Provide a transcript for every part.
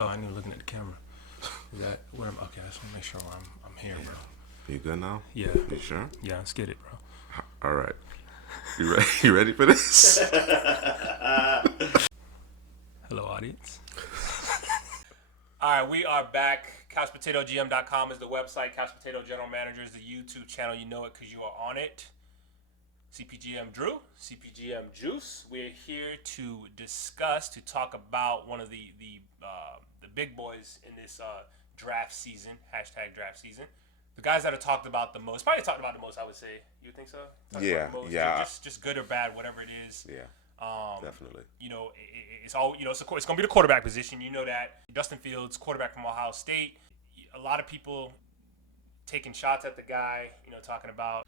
Oh, I knew looking at the camera. Is that where I'm? Okay, I just want to make sure I'm here, bro. You good now? Yeah. You sure? Yeah, let's get it, bro. All right. You ready? You ready for this? Hello, audience. All right, we are back. CouchPotatoGM.com is the website. Couch Potato General Manager is the YouTube channel. You know it because you are on it. CPGM Drew, CPGM Juice. We're here to discuss, to talk about one of the big boys in this draft season. Hashtag draft season. The guys that are talked about the most, probably talked about the most, I would say. You think so? Talked Yeah, about the most, yeah. just good or bad, whatever it is. Yeah, definitely. You know, it's all, you know, it's going to be the quarterback position. You know that. Justin Fields, quarterback from Ohio State. A lot of people taking shots at the guy, you know, talking about,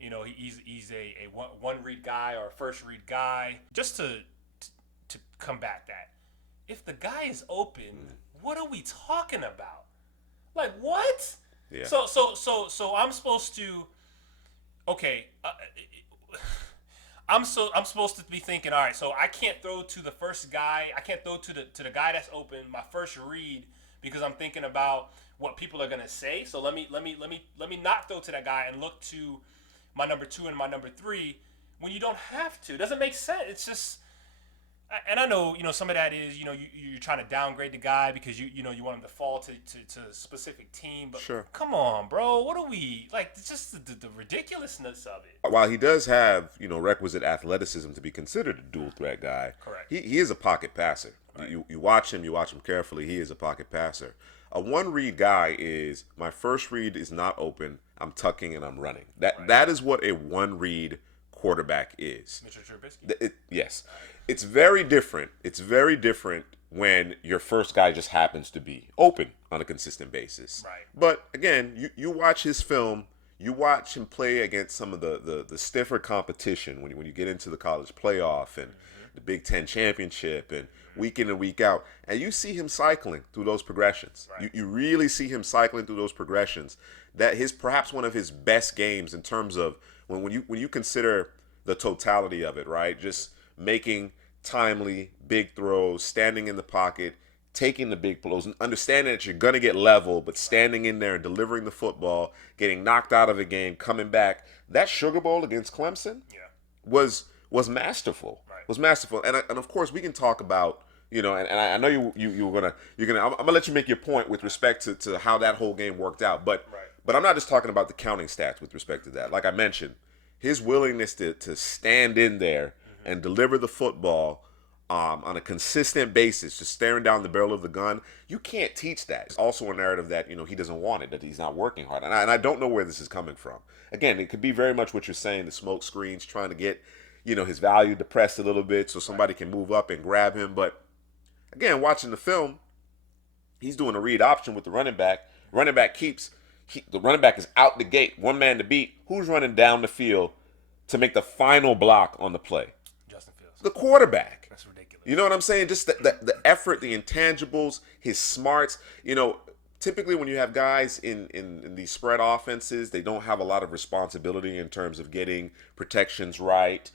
you know, he's a one read guy or a first read guy. Just to combat that, if the guy is open, what are we talking about? Like what? Yeah. So I'm supposed to, okay. I'm supposed to be thinking, all right. So I can't throw to the first guy. I can't throw to the guy that's open, my first read, because I'm thinking about what people are gonna say. So let me not throw to that guy and look to my number 2 and my number 3 when you don't have to. It doesn't make sense. It's just, and I know, you know, some of that is, you know, you're trying to downgrade the guy because you know you want him to fall to a specific team. But Sure. come on, bro, what are we like? It's just the ridiculousness of it. While he does have, requisite athleticism to be considered a dual threat guy, Correct. he is a pocket passer. Right. You watch him carefully. He is a pocket passer. A one read guy is my first read is not open. I'm tucking and I'm running. That is what a one read quarterback is. Mitchell Trubisky. Yes. It's very different. It's very different when your first guy just happens to be open on a consistent basis. Right. But again, you watch his film, you watch him play against some of the stiffer competition when you get into the college playoff and the Big Ten championship and week in and week out, and you see him cycling through those progressions. Right. You really see him cycling through those progressions. That his perhaps one of his best games in terms of when you consider the totality of it, right? Just making timely big throws, standing in the pocket, taking the big blows, and understanding that you're going to get level, but standing in there and delivering the football, getting knocked out of a game, coming back. That Sugar Bowl against Clemson was masterful. Right. Was masterful. And of course we can talk about, and I know you're gonna I'm gonna let you make your point with respect to how that whole game worked out. But I'm not just talking about the counting stats with respect to that. Like I mentioned, his willingness to stand in there and deliver the football on a consistent basis, just staring down the barrel of the gun, you can't teach that. It's also a narrative that, he doesn't want it, that he's not working hard. And I don't know where this is coming from. Again, it could be very much what you're saying, the smoke screens, trying to get, his value depressed a little bit so somebody can move up and grab him. But again, watching the film, he's doing a read option with the running back. The running back is out the gate, one man to beat. Who's running down the field to make the final block on the play? Justin Fields. The quarterback. That's ridiculous. You know what I'm saying? Just the effort, the intangibles, his smarts. Typically when you have guys in these spread offenses, they don't have a lot of responsibility in terms of getting protections right,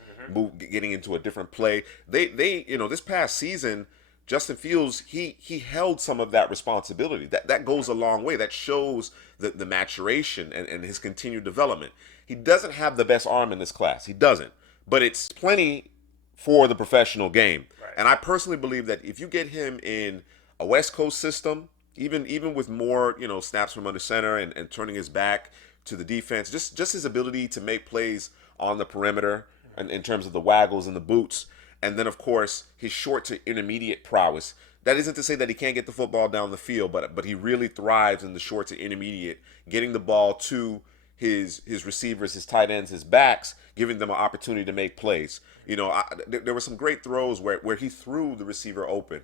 getting into a different play. They this past season, Justin Fields, he held some of that responsibility. That goes a long way. That shows the maturation and his continued development. He doesn't have the best arm in this class. He doesn't. But it's plenty for the professional game. Right. And I personally believe that if you get him in a West Coast system, even with more, snaps from under center and turning his back to the defense, just his ability to make plays on the perimeter and in terms of the waggles and the boots, and then of course his short to intermediate prowess. That isn't to say that he can't get the football down the field, but he really thrives in the short to intermediate, getting the ball to his receivers, his tight ends, his backs, giving them an opportunity to make plays. There were some great throws where he threw the receiver open.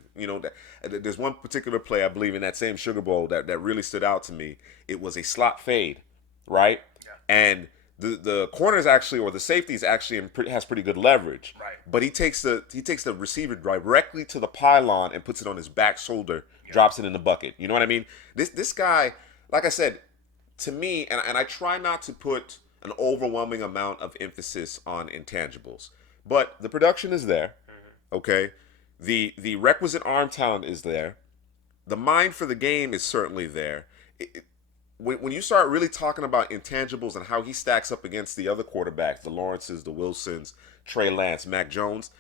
There's one particular play, I believe, in that same Sugar Bowl that really stood out to me. It was a slot fade, right? Yeah. And the corners actually, or the safeties actually has pretty good leverage. Right. But he takes the receiver directly to the pylon and puts it on his back shoulder, drops it in the bucket. You know what I mean? This guy, like I said, to me, and I try not to put an overwhelming amount of emphasis on intangibles, but the production is there. Okay, the requisite arm talent is there. the mind for the game is certainly there. When you start really talking about intangibles and how he stacks up against the other quarterbacks, the Lawrences, the Wilsons, Trey Lance, Mac Jones,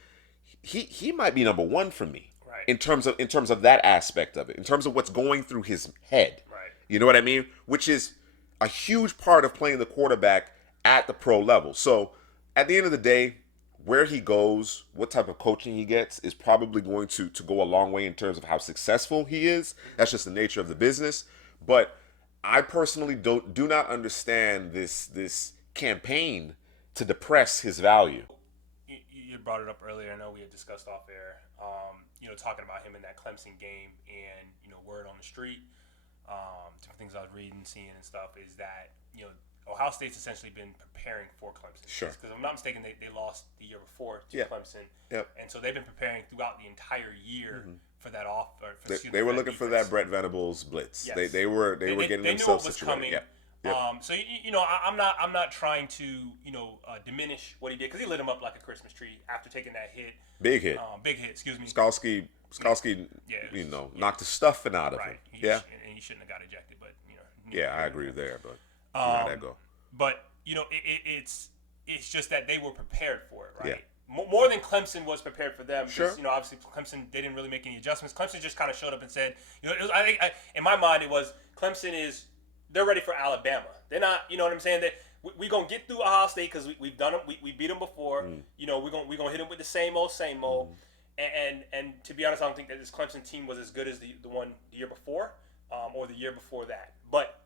he might be number one for me. Right. In terms of that aspect of it, in terms of what's going through his head. Right. You know what I mean? Which is a huge part of playing the quarterback at the pro level. So at the end of the day, where he goes, what type of coaching he gets is probably going to go a long way in terms of how successful he is. That's just the nature of the business. But I personally do not understand this campaign to depress his value. You brought it up earlier. I know we had discussed off air. Talking about him in that Clemson game, and word on the street, different things I was reading, seeing, and stuff is that Ohio State's essentially been preparing for Clemson. Sure. Because if I'm not mistaken, they lost the year before to Clemson. Yep. And so they've been preparing throughout the entire year for that off. They were looking for that Brett Venables blitz. Yes. They were getting themselves situated. Coming. Yep. So I'm not trying to diminish what he did, because he lit him up like a Christmas tree after taking that hit. Big hit. Excuse me. Skalski, knocked the stuffing out of him. And he shouldn't have got ejected, but Yeah, I agree there, but how that go? But it's just that they were prepared for it, right? Yeah. More than Clemson was prepared for them. Sure. Obviously Clemson, they didn't really make any adjustments. Clemson just kind of showed up and said, I think in my mind it was Clemson they're ready for Alabama. They're not, you know what I'm saying? That we gonna get through Ohio State because we've done them. We beat them before. We're gonna hit them with the same old. And to be honest, I don't think that this Clemson team was as good as the one the year before, or the year before that. But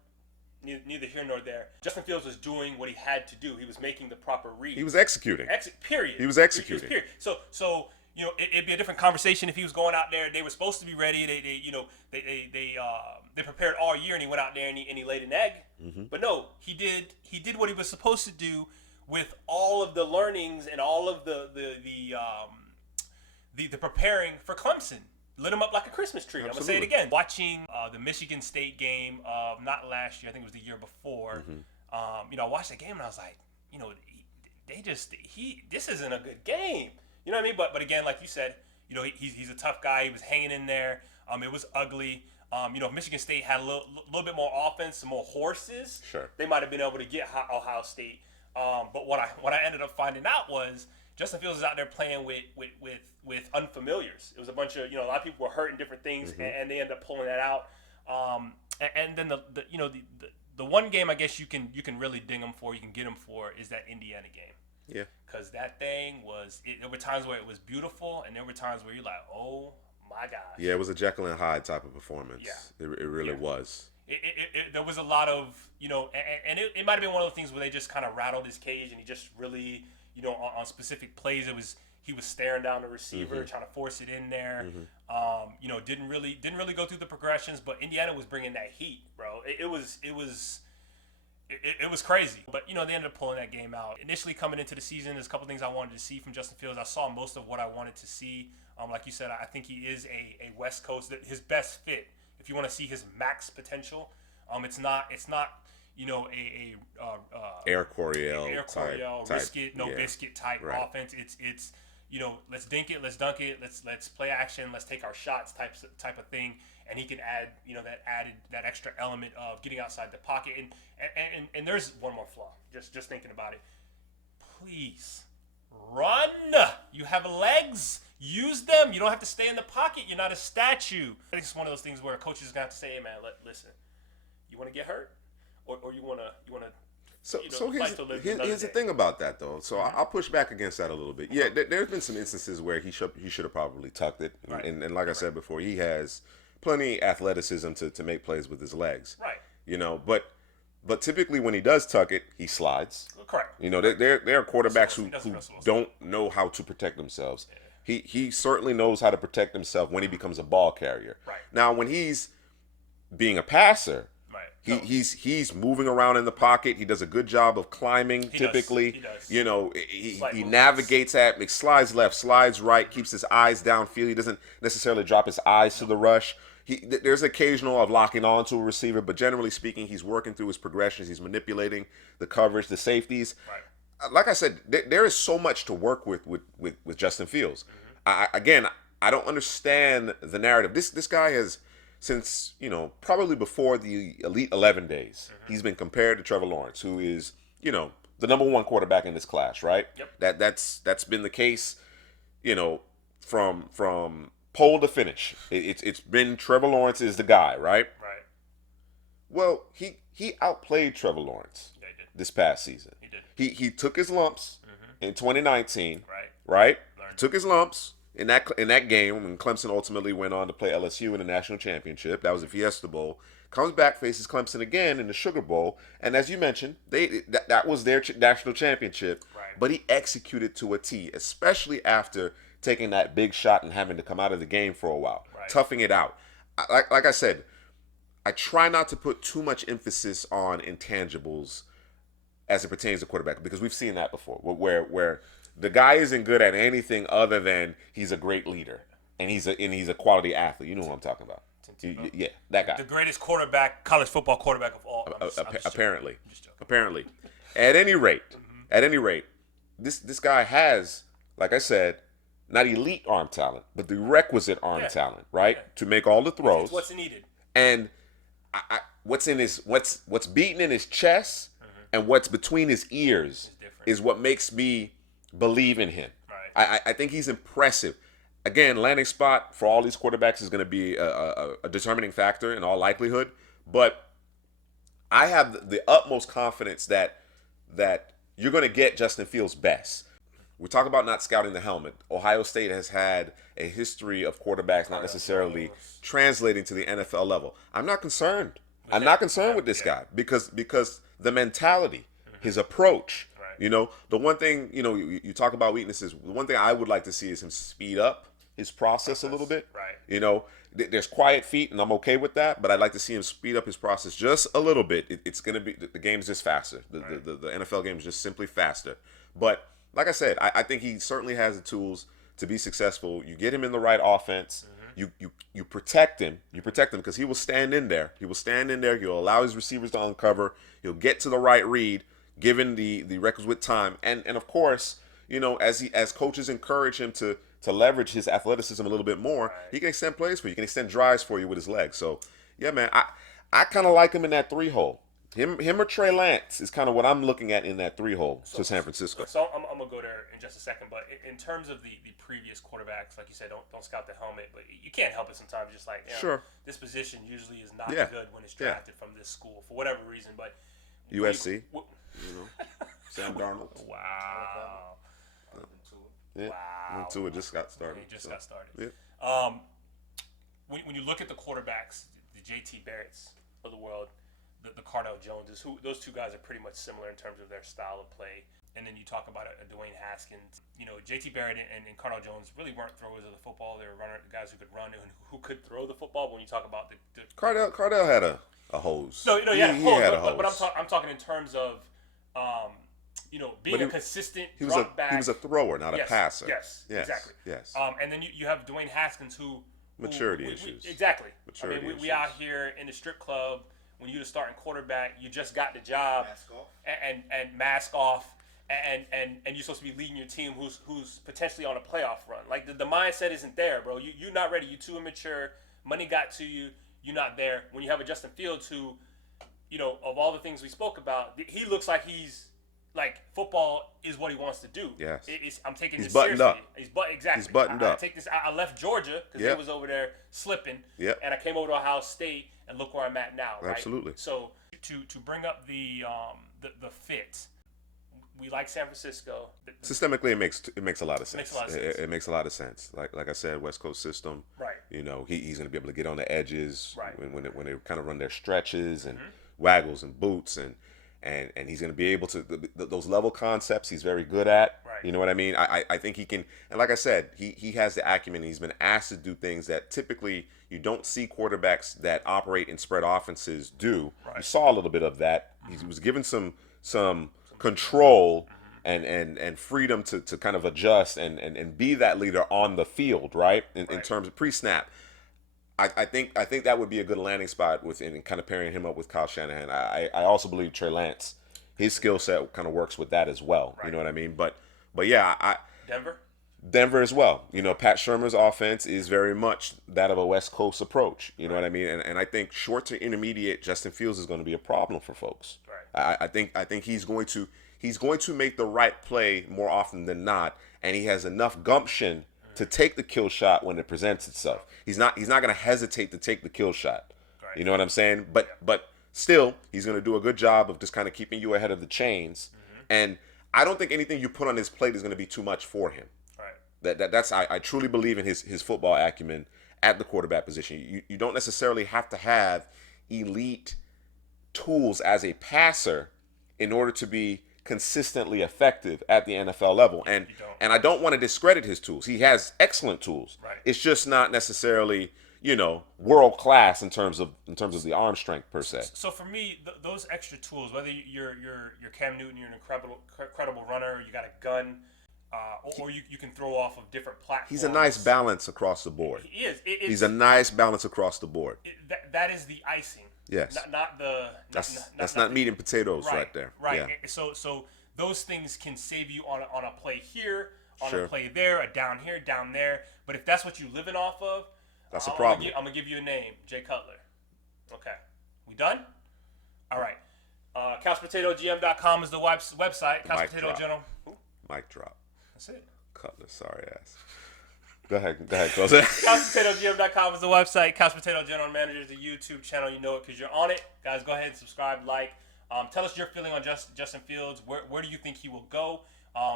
neither here nor there. Justin Fields was doing what he had to do. He was making the proper read. He was executing. Period. He was executing. Period. So it'd be a different conversation if he was going out there. They were supposed to be ready. They prepared all year, and he went out there and he laid an egg. But no, he did what he was supposed to do with all of the learnings and all of the preparing for Clemson. Lit him up like a Christmas tree. Absolutely. I'm gonna say it again. Watching the Michigan State game of not last year, I think it was the year before. I watched that game and I was like, this isn't a good game. You know what I mean? But again, like you said, he's a tough guy. He was hanging in there. It was ugly. If Michigan State had a little bit more offense, some more horses, sure, they might have been able to get Ohio State. But what I ended up finding out was Justin Fields is out there playing with unfamiliars. It was a bunch of a lot of people were hurting different things, and they ended up pulling that out. And then the one game I guess you can really ding him for, you can get him for, is that Indiana game. Yeah. Because that thing there were times where it was beautiful, and there were times where you're like, oh my gosh. Yeah, it was a Jekyll and Hyde type of performance. Yeah. It really was. There was a lot of, and it might have been one of those things where they just kind of rattled his cage, and he just really, on specific plays, he was staring down the receiver, trying to force it in there. Didn't really go through the progressions, but Indiana was bringing that heat, bro. It was crazy. But, they ended up pulling that game out. Initially coming into the season, there's a couple things I wanted to see from Justin Fields. I saw most of what I wanted to see. Like you said, I think he is a West Coast, his best fit. If you want to see his max potential, it's not Air Coryell biscuit, biscuit type offense. It's let's dink it, let's dunk it, let's play action, let's take our shots type of thing. And he can add that extra element of getting outside the pocket. And there's one more flaw. Just thinking about it. Please run. You have legs. Use them. You don't have to stay in the pocket. You're not a statue. I think it's one of those things where a coach is gonna have to say, "Hey man, listen. You want to get hurt, or you want to." So here's the thing about that though. So I'll push back against that a little bit. Yeah, there's been some instances where he should have probably tucked it, and like I said before, he has plenty athleticism to make plays with his legs. Right. But typically when he does tuck it, he slides. Correct. There are quarterbacks who don't know how to protect themselves. Yeah. He certainly knows how to protect himself when he becomes a ball carrier. Right. Now when he's being a passer, he's moving around in the pocket. He does a good job of climbing. Typically, he navigates slides left, slides right, keeps his eyes downfield. He doesn't necessarily drop his eyes to the rush. There's occasional of locking on to a receiver, but generally speaking, he's working through his progressions. He's manipulating the coverage, the safeties. Right. Like I said, there is so much to work with Justin Fields. I don't understand the narrative. This guy has since probably before the Elite 11 days, he's been compared to Trevor Lawrence, who is the number one quarterback in this class, right? Yep. That's been the case, from pole to finish. It's been Trevor Lawrence is the guy, right? Right. Well, he outplayed Trevor Lawrence Yeah, he did. this past season. He did. He took his lumps in 2019. Right. Right? Learned. Took his lumps in that game when Clemson ultimately went on to play LSU in the national championship. That was the Fiesta Bowl. Comes back, faces Clemson again in the Sugar Bowl, and as you mentioned, that was their national championship. Right. But he executed to a T, especially after taking that big shot and having to come out of the game for a while, Right. toughing it out. Like I said, I try not to put too much emphasis on intangibles as it pertains to quarterback, because we've seen that before, where the guy isn't good at anything other than he's a great leader and he's a quality athlete. You know who I'm talking about? Yeah, that guy. The greatest college football quarterback of all. Apparently. I'm just joking. Apparently. At any rate, this guy has, like I said, not elite arm talent, but the requisite arm talent, right, to make all the throws. It's what's needed. And what's beaten in his chest and what's between his ears is what makes me believe in him. Right. I think he's impressive. Again, landing spot for all these quarterbacks is going to be a determining factor in all likelihood. But I have the utmost confidence that you're going to get Justin Fields' best. We talk about not scouting the helmet. Ohio State has had a history of quarterbacks not necessarily translating to the NFL level. I'm not concerned. I'm not concerned with this guy because the mentality, his approach. Right. The one thing, you talk about weaknesses. The one thing I would like to see is him speed up his process a little bit. Right. There's quiet feet, and I'm okay with that. But I'd like to see him speed up his process just a little bit. It's going to be the game's just faster. The NFL game is just simply faster. But like I said, I think he certainly has the tools to be successful. You get him in the right offense. You protect him. You protect him because he will stand in there. He'll allow his receivers to uncover. He'll get to the right read, given the requisite time. And of course, as coaches encourage him to leverage his athleticism a little bit more, he can extend plays for you. He can extend drives for you with his legs. So yeah, man, I kind of like him in that 3-hole. Him or Trey Lance is kind of what I'm looking at in that 3-hole to San Francisco. So I'm gonna go there in just a second, but in terms of the previous quarterbacks, like you said, don't scout the helmet, but you can't help it sometimes. Just like Sure, this position usually is not good when it's drafted from this school for whatever reason. But USC, Sam Darnold. Wow. Yeah, Wow. Tua just got started. He just got started. Yeah. When you look at the quarterbacks, the JT Barretts of the world, the Cardell Joneses, those two guys are pretty much similar in terms of their style of play. And then you talk about a Dwayne Haskins. JT Barrett and Cardell Jones really weren't throwers of the football. They were guys who could run and who could throw the football. But when you talk about the Cardell had a hose. No, he had a hose. hose. But I'm talking in terms of being a consistent drop back. He was a thrower, not a passer. Yes, exactly. Yes. And then you have Dwayne Haskins who maturity issues. Exactly. Maturity we out here in the strip club. When you're the starting quarterback, you just got the job, Mask off. and mask off, and you're supposed to be leading your team who's potentially on a playoff run. Like the mindset isn't there, bro. You're not ready. You're too immature. Money got to you. You're not there. When you have a Justin Fields who, of all the things we spoke about, he looks like he's like football is what he wants to do. Yes. I'm taking He's this buttoned seriously. up. Exactly. He's buttoned up. I take this. I left Georgia because they was over there slipping. Yep. And I came over to Ohio State, and look where I'm at now. Right? Absolutely. So to bring up the fit, we like San Francisco. Systemically, it makes a lot of sense. It makes a lot of sense. Like I said, West Coast system. Right. He's going to be able to get on the edges. Right. When they kind of run their stretches and waggles and boots and he's going to be able to those level concepts. He's very good at. Right. You know what I mean? I think he can. And like I said, he has the acumen. He's been asked to do things that typically you don't see quarterbacks that operate in spread offenses do. Right. You saw a little bit of that. He was given some control and freedom to kind of adjust and be that leader on the field, right? In terms of pre-snap. I think that would be a good landing spot and kind of pairing him up with Kyle Shanahan. I also believe Trey Lance, his skill set kind of works with that as well. Right. You know what I mean? But yeah, Denver as well. You know, Pat Shermer's offense is very much that of a West Coast approach. You know what I mean? And I think short to intermediate, Justin Fields is going to be a problem for folks. Right. I think he's going to make the right play more often than not, and he has enough gumption to take the kill shot when it presents itself. He's not going to hesitate to take the kill shot. Right. You know what I'm saying? But still, he's going to do a good job of just kind of keeping you ahead of the chains. And I don't think anything you put on his plate is going to be too much for him. That's I truly believe in his football acumen at the quarterback position. You don't necessarily have to have elite tools as a passer in order to be consistently effective at the NFL level. And I don't want to discredit his tools. He has excellent tools. Right. It's just not necessarily, you know, world class in terms of the arm strength per se. So for me, those extra tools, whether you're Cam Newton, you're an incredible runner, you got a gun. Or you can throw off of different platforms. He's a nice balance across the board. He is. He's a nice balance across the board. That is the icing. Yes. Not the. That's not meat and potatoes right there. Right. Yeah. So those things can save you on a play here, on Sure. a play there, a down here, down there. But if that's what you're living off of, That's a problem. I'm gonna give you a name, Jay Cutler. Okay. We done? All right. CouchPotatoGM.com is the website. Couch Mic Potato drop. General. Mic drop. That's it. Cutler, sorry ass. Go ahead, close it. CouchPotatoGM.com is the website. Couch Potato General Manager is the YouTube channel. You know it because you're on it. Guys, go ahead and subscribe, like. Tell us your feeling on Justin Fields. Where do you think he will go?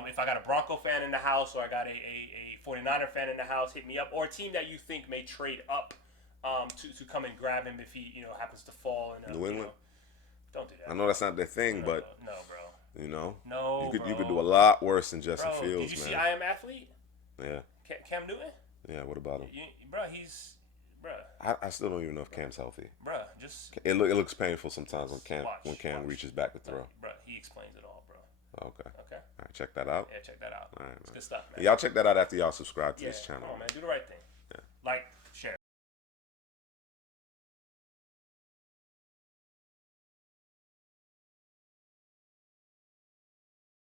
If I got a Bronco fan in the house or I got a 49er fan in the house, hit me up. Or a team that you think may trade up to come and grab him if he happens to fall. In New England? You know, don't do that. I know that's not their thing, but No, bro. you know, No, you could bro. do a lot worse than Justin Bro, Fields, did you man. see I Am Athlete? Yeah, Cam Newton? yeah. What about him? Bro, I still don't even know if Cam's healthy. bro, just It looks painful sometimes when Cam Watch. reaches back to throw. bro, he explains it all, bro. Okay. Okay? All right, check that out. Yeah, check that out. All right, It's man. good stuff, man. Y'all check that out after y'all subscribe to this channel. Come on, man. Do the right thing.